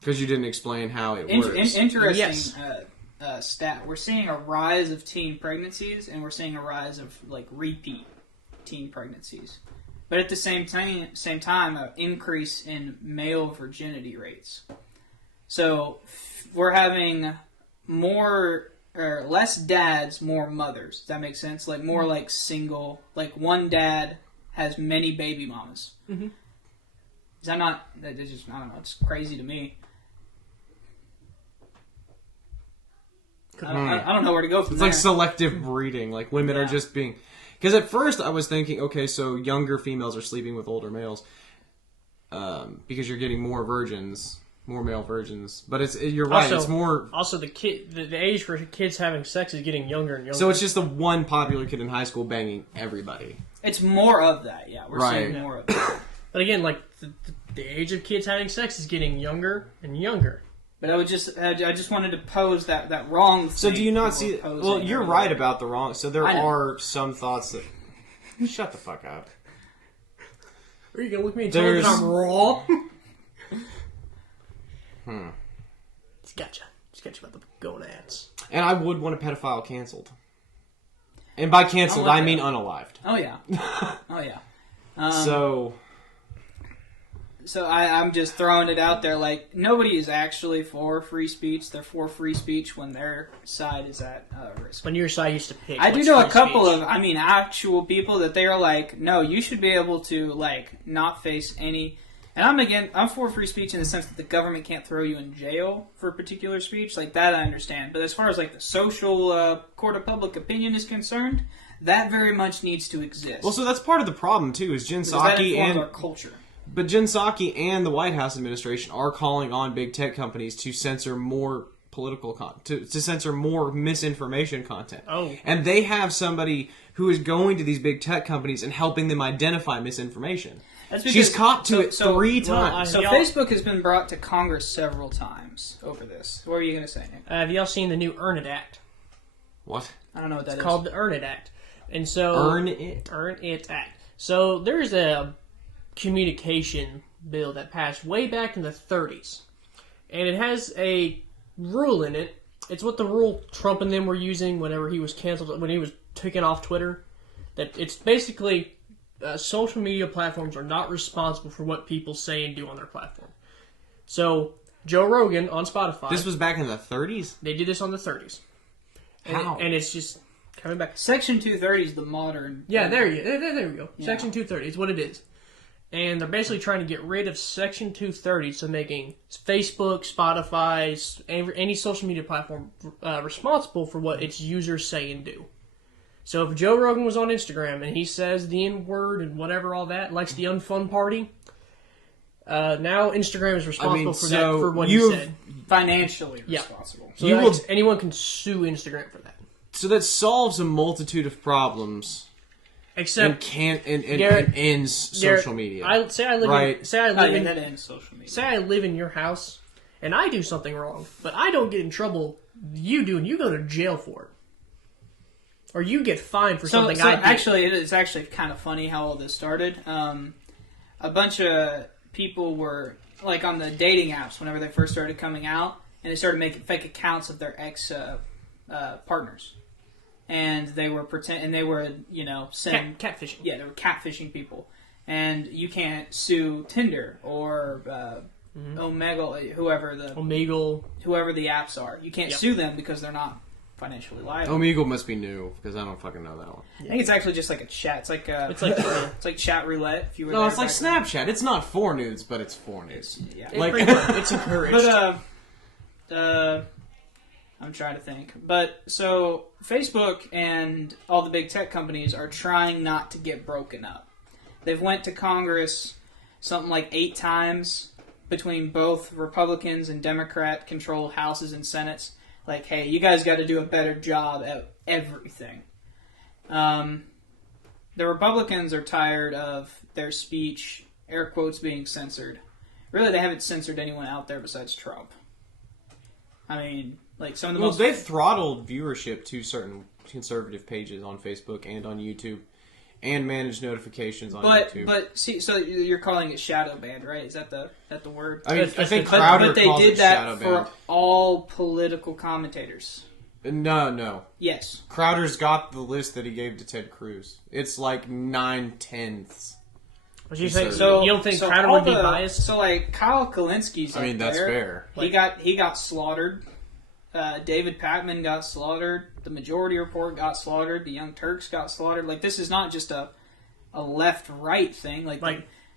Because you didn't explain how it works. Interesting stat. We're seeing a rise of teen pregnancies, and we're seeing a rise of like repeat teen pregnancies. But at the same time, an increase in male virginity rates. So we're having less dads, more mothers. Does that make sense? Like more like single, like one dad has many baby mamas. Mm-hmm. Is that not? That is just, I don't know. It's crazy to me. I don't know where to go from there. It's like selective breeding. Like women are just being. Because at first I was thinking, okay, so younger females are sleeping with older males, because you're getting more male virgins. But you're right. Also, it's more. Also, the age for kids having sex is getting younger and younger. So it's just the one popular kid in high school banging everybody. It's more of that. Yeah, we're seeing more of that. But again, like the age of kids having sex is getting younger and younger. But I just wanted to pose that wrong thing. So do you not see? Well, you're right about the wrong. So there are some thoughts that. Shut the fuck up. Are you gonna look at me and tell me that I'm wrong? Just gotcha about the gonads. And I would want a pedophile canceled. And by canceled, I mean unalived. Oh yeah. Oh yeah. So I'm just throwing it out there, like, nobody is actually for free speech. They're for free speech when their side is at risk. When your side used to pick. I do know a couple of, actual people that they are like, no, you should be able to, like, not face any... And I'm for free speech in the sense that the government can't throw you in jail for particular speech. Like, that I understand. But as far as, like, the social court of public opinion is concerned, that very much needs to exist. Well, so that's part of the problem, too, is Jen Psaki and... our culture. But Jen Psaki and the White House administration are calling on big tech companies to censor more political to censor more misinformation content. Oh. And they have somebody who is going to these big tech companies and helping them identify misinformation. She's caught to it 3 times. So Facebook has been brought to Congress several times over this. What were you going to say, Nick? Have y'all seen the new Earn It Act? What? I don't know what that is. It's called the Earn It Act. And so Earn It Act. So there's a communication bill that passed way back in the 30s. And it has a rule in it. It's what the rule Trump and them were using whenever he was canceled, when he was taken off Twitter. That it's basically social media platforms are not responsible for what people say and do on their platform. So Joe Rogan on Spotify. This was back in the 30s? They did this on the 30s. How? And it's just coming back. Section 230 is the modern... Yeah, there we go. Yeah. Section 230 is what it is. And they're basically trying to get rid of Section 230, so making Facebook, Spotify, any social media platform responsible for what its users say and do. So if Joe Rogan was on Instagram and he says the N-word and whatever all that, likes the unfun party, now Instagram is responsible for what he said. Financially responsible. So anyone can sue Instagram for that. So that solves a multitude of problems. Except and ends social media. That ends social media. Say I live in your house and I do something wrong, but I don't get in trouble. You do, and you go to jail for it, or you get fined for something I did. Actually, it's actually kind of funny how all this started. A bunch of people were like on the dating apps whenever they first started coming out, and they started making fake accounts of their ex partners. And they were sending catfishing. Yeah, they were catfishing people, and you can't sue Tinder or Omegle, whoever the apps are. You can't sue them because they're not financially liable. Omegle must be new because I don't fucking know that one. I think it's actually just like a chat. It's like chat roulette. If you were no, it's like Snapchat. It's not for nudes, but it's for nudes. Yeah, it's encouraged. But I'm trying to think. But, so, Facebook and all the big tech companies are trying not to get broken up. They've went to Congress something like 8 times between both Republicans and Democrat-controlled houses and senates. Like, hey, you guys got to do a better job at everything. The Republicans are tired of their speech, air quotes, being censored. Really, they haven't censored anyone out there besides Trump. I mean... Like some of the they've throttled viewership to certain conservative pages on Facebook and on YouTube, and manage notifications on But YouTube. see, so you're calling it shadow banned, right? Is that the word? I mean, I think But Crowder they calls did it that shadow for banned. all political commentators. No. Yes. Crowder's got the list that he gave to Ted Cruz. It's like 9/10. What you say? So you don't think so Crowder all would be the- biased? So like Kyle Kalinski's. I mean, up that's there. fair. He got slaughtered. David Patman got slaughtered. The Majority Report got slaughtered. The Young Turks got slaughtered. Like, this is not just a left-right thing. Like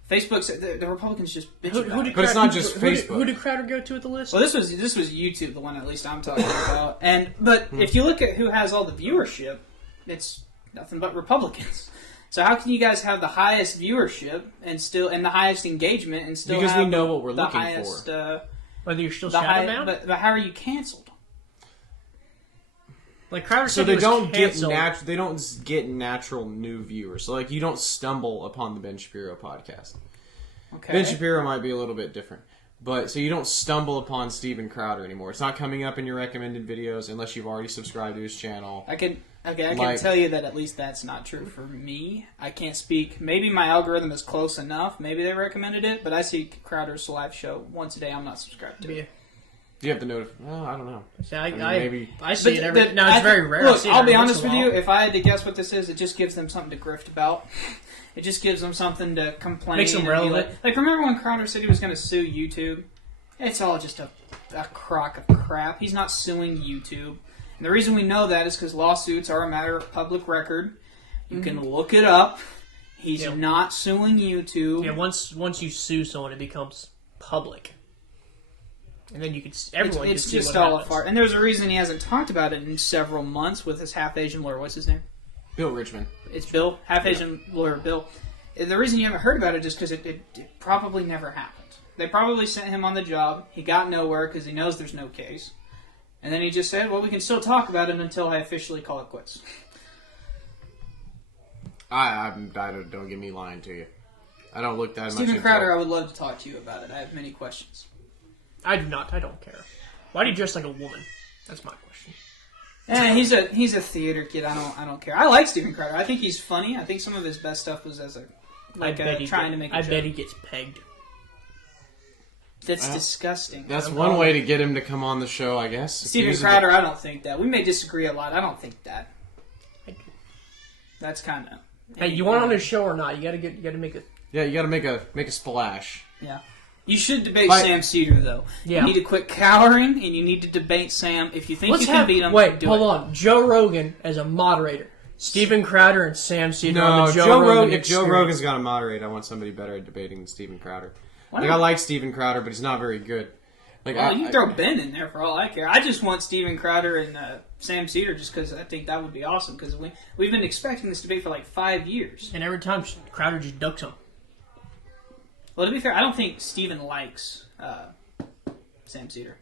Facebook said the Republicans just bitch about it. But it's not just Facebook. Who did Crowder go to at the list? Well, this was YouTube, the one at least I'm talking about. But if you look at who has all the viewership, it's nothing but Republicans. So how can you guys have the highest viewership and the highest engagement and still Because have we know what we're the looking highest, for. Whether you're still the shadow high, bound? but how are you canceled? Like Crowder So said, they he was don't canceled. they don't get natural new viewers. So like you don't stumble upon the Ben Shapiro podcast. Okay. Ben Shapiro might be a little bit different. But so you don't stumble upon Steven Crowder anymore. It's not coming up in your recommended videos unless you've already subscribed to his channel. I can tell you that at least that's not true for me. I can't speak. Maybe my algorithm is close enough. Maybe they recommended it, but I see Crowder's live show once a day. I'm not subscribed to it. Yeah. Do you have the notification? Well, I don't know. See, maybe. I see it every... No, I it's very rare. Look, I see it I'll be every once honest in a with while. you. If I had to guess what this is, it just gives them something to grift about. It just gives them something to complain. Makes them and be relevant. Like, remember when Crowder said he was going to sue YouTube? It's all just a crock of crap. He's not suing YouTube. And the reason we know that is because lawsuits are a matter of public record. You can look it up. He's not suing YouTube. Yeah, once you sue someone, it becomes public. And then everyone It's can see just what all a happens. fart. And there's a reason he hasn't talked about it in several months with his half-Asian lawyer. What's his name? Bill Richmond. It's Bill. Half-Asian lawyer Bill. And the reason you haven't heard about it is because it probably never happened. They probably sent him on the job. He got nowhere because he knows there's no case. And then he just said, well, we can still talk about it until I officially call it quits. Don't get me lying to you. I don't look that much Steven into Crowder, it. I would love to talk to you about it. I have many questions. I do not. I don't care. Why do you dress like a woman? That's my question. He's a theater kid. I don't care. I like Steven Crowder. I think he's funny. I think some of his best stuff was as trying to make a I joke. bet he gets pegged. That's disgusting. That's one way to get him to come on the show, I guess. Steven Crowder, I don't think that. We may disagree a lot. I don't think that. That's kind of. Hey, you want on his show or not? You gotta make it. Yeah, you got to make a splash. Yeah. You should debate Like- Sam Cedar, though. Yeah. You need to quit cowering, and you need to debate Sam. If you think you can beat him, Wait, do hold it. on. Joe Rogan as a moderator. Steven Crowder and Sam Cedar on No, the Joe Rogan. Rogan If Joe Experience. Rogan's got to moderate, I want somebody better at debating than Steven Crowder. Why Like not? I like Steven Crowder, but he's not very good. Like Well, you can throw Ben in there for all I care. I just want Steven Crowder and Sam Cedar just because I think that would be awesome. Because we've been expecting this debate for like 5 years. And every time Crowder just ducks him. Well, to be fair, I don't think Steven likes Sam Cedar.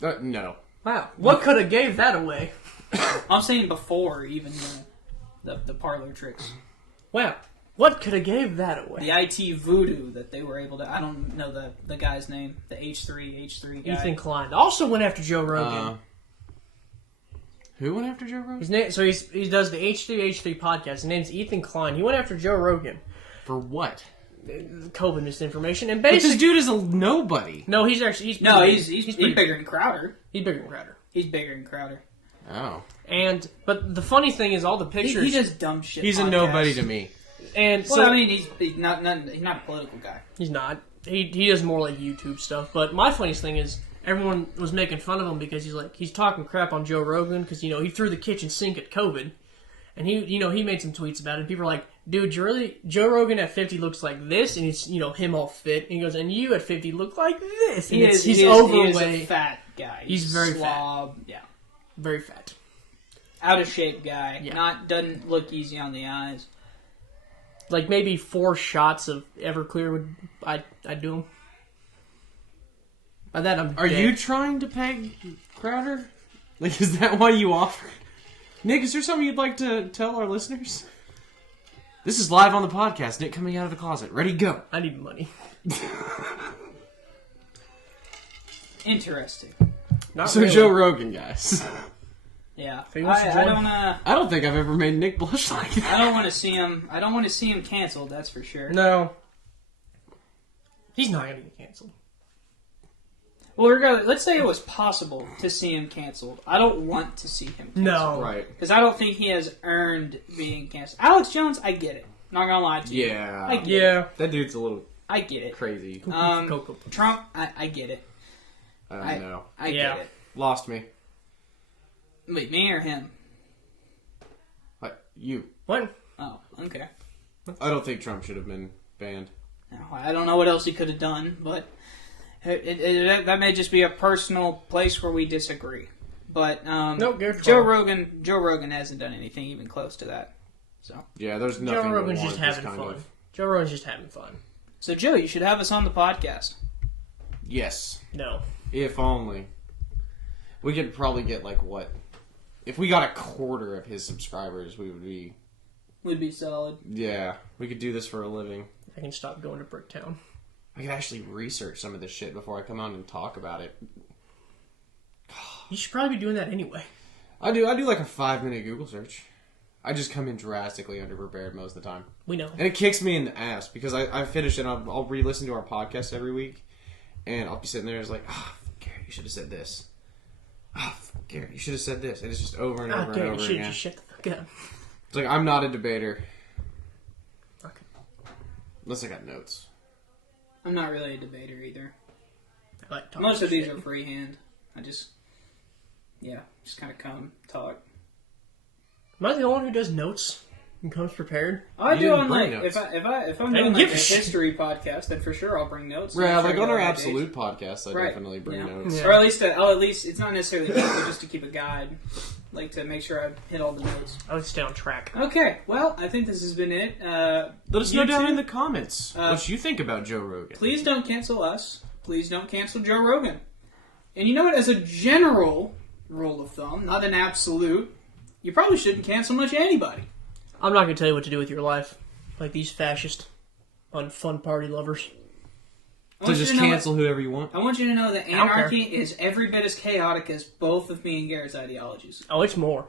No. Wow. What could have gave that away? I'm saying before even the parlor tricks. Wow. What could have gave that away? The IT voodoo that they were able to... I don't know the guy's name. The H3 guy. Ethan Klein also went after Joe Rogan. Who went after Joe Rogan? His name, so he does the H3 podcast. His name's Ethan Klein. He went after Joe Rogan. For what? COVID misinformation. And But basically... this dude is a nobody. No, he's actually... He's He's bigger than Crowder. He's bigger than Crowder. He's bigger than Crowder. Oh. But the funny thing is all the pictures... He does dumb shit. He's podcasts. a nobody to me. And Well, so... I mean, he's not a political guy. He's not. He does more like YouTube stuff. But my funniest thing is everyone was making fun of him because he's talking crap on Joe Rogan because he threw the kitchen sink at COVID, and he made some tweets about it. And people are like, dude, Joe Rogan at 50 looks like this, and it's him all fit. And he goes, and you at 50 look like this. And he's overweight. He is a fat guy. He's very slob. fat. Yeah, very fat. out of shape guy. Yeah. Doesn't look easy on the eyes. Like maybe 4 shots of Everclear would I'd do him. By that I'm Are dead. you trying to peg Crowder? Like, is that why you offer? Nick, is there something you'd like to tell our listeners? This is live on the podcast. Nick coming out of the closet. Ready, go. I need money. Interesting. Not So really. Joe Rogan, guys. Yeah, He wants to I join. don't. I don't think I've ever made Nick blush like that. I don't want to see him. I don't want to see him canceled. That's for sure. No. He's not going to get canceled. Well, regardless, let's say it was possible to see him canceled. I don't want to see him canceled. No. Right. Because I don't think he has earned being canceled. Alex Jones, I get it. Not gonna lie to you. Yeah. I get Yeah. That dude's a little I get it. crazy. Cocoa. Trump, I get it. I don't know. I Yeah. get it. Lost me. Wait, me or him? What? You. What? Oh, okay. I don't think Trump should have been banned. No, I don't know what else he could have done, but that may just be a personal place where we disagree. But Nope, good Joe call. Rogan hasn't done anything even close to that. So Yeah, there's nothing. Joe Rogan's to just warrant this having kind fun. of- Joe Rogan's just having fun. Joe, you should have us on the podcast. Yes. No. If only. We could probably get like what? If we got a quarter of his subscribers, we would be. Would be solid. Yeah, we could do this for a living. I can stop going to Bricktown. I could actually research some of this shit before I come out and talk about it. You should probably be doing that anyway. I do like a 5-minute Google search. I just come in drastically underprepared most of the time. We know. And it kicks me in the ass because I finish it and I'll re-listen to our podcast every week. And I'll be sitting there and it's like, Garrett, you should have said this. Garrett, you should have said this. And it's just over and over and Garrett, over you should again. just shut the fuck up. It's like, I'm not a debater. Okay. Unless I got notes. I'm not really a debater either. I like talking Most of these shit. are freehand. I just kind of come, talk. Am I the only one who does notes and comes prepared? I You do didn't on bring like notes. if I'm I doing didn't like give a a shit. history podcast, then for sure I'll bring notes. Yeah, Make sure like I on get our all the Absolute dates. podcast, I Right. definitely bring Yeah. notes. Yeah. Or at least it's not necessarily notes, but just to keep a guide, like to make sure I hit all the notes. I would stay on track. Okay, well I think this has been it. Let us You know down two- in the comments what you think about Joe Rogan. Please don't cancel us. Please don't cancel Joe Rogan. And you know what? As a general rule of thumb, not an absolute, you probably shouldn't cancel much anybody. I'm not going to tell you what to do with your life. Like these fascist, fun party lovers. I So want you just to know- cancel whoever you want. I want you to know that don't care. anarchy is every bit as chaotic as both of me and Garrett's ideologies. Oh, it's more.